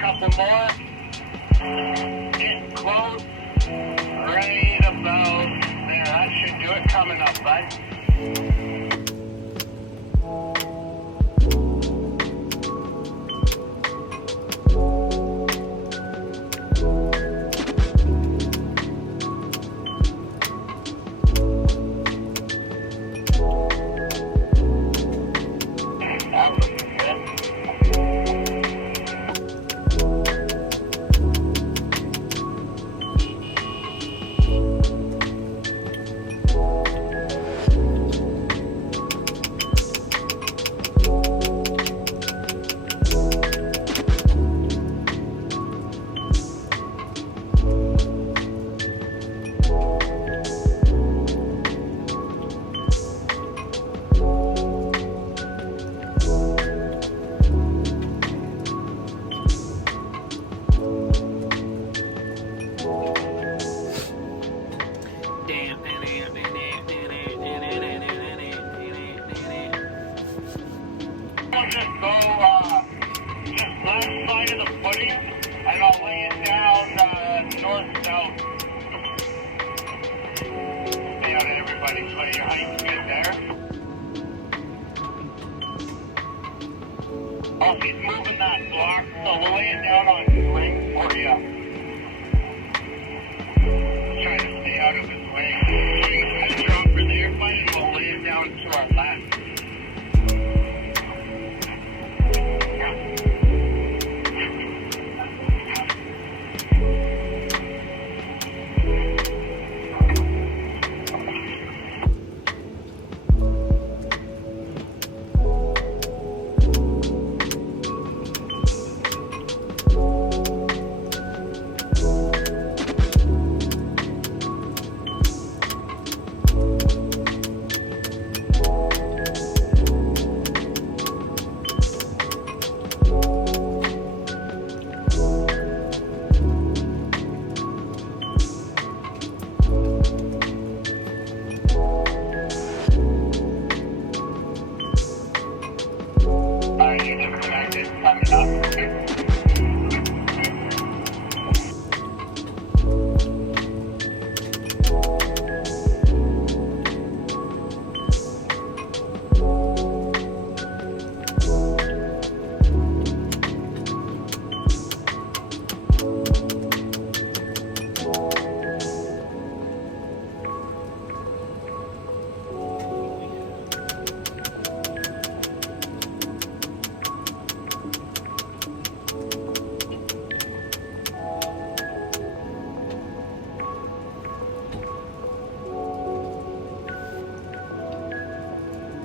couple more. Getting close. Right about there. That should do it. Coming up, bud. Just go just left side of the footing, and I'll lay it down north-south. See how everybody, so your height's good there. Oh, he's moving that block, so we'll lay it down on swing for you. Try to stay out of his way. Swing's good dropper there, bud, and we'll lay it down to our left.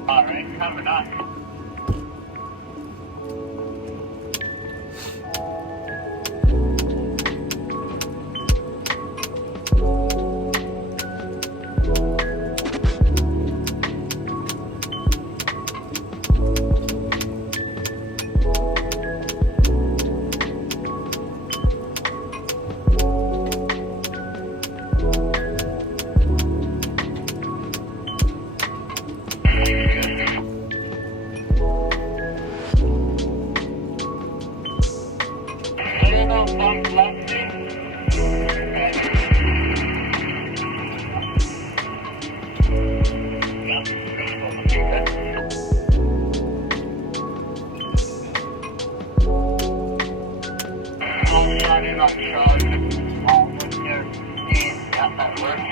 All right, coming up. Bump lefty. I'll shot in on Charlie. Almost there. Yeah, that works.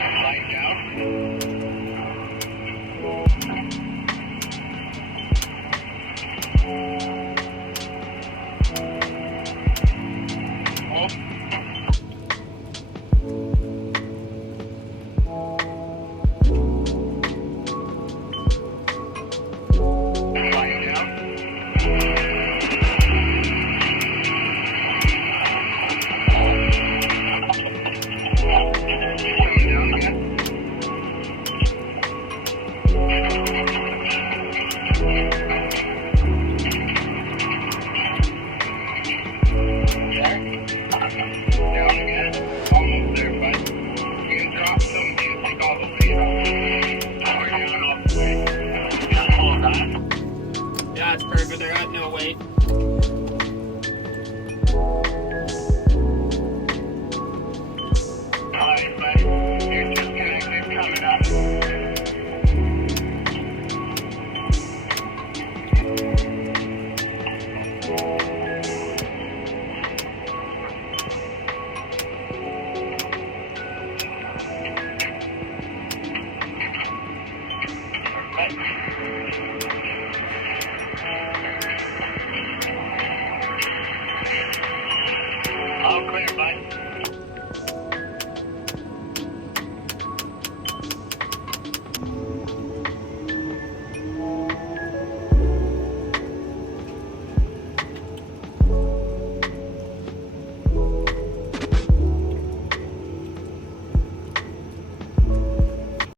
Light down.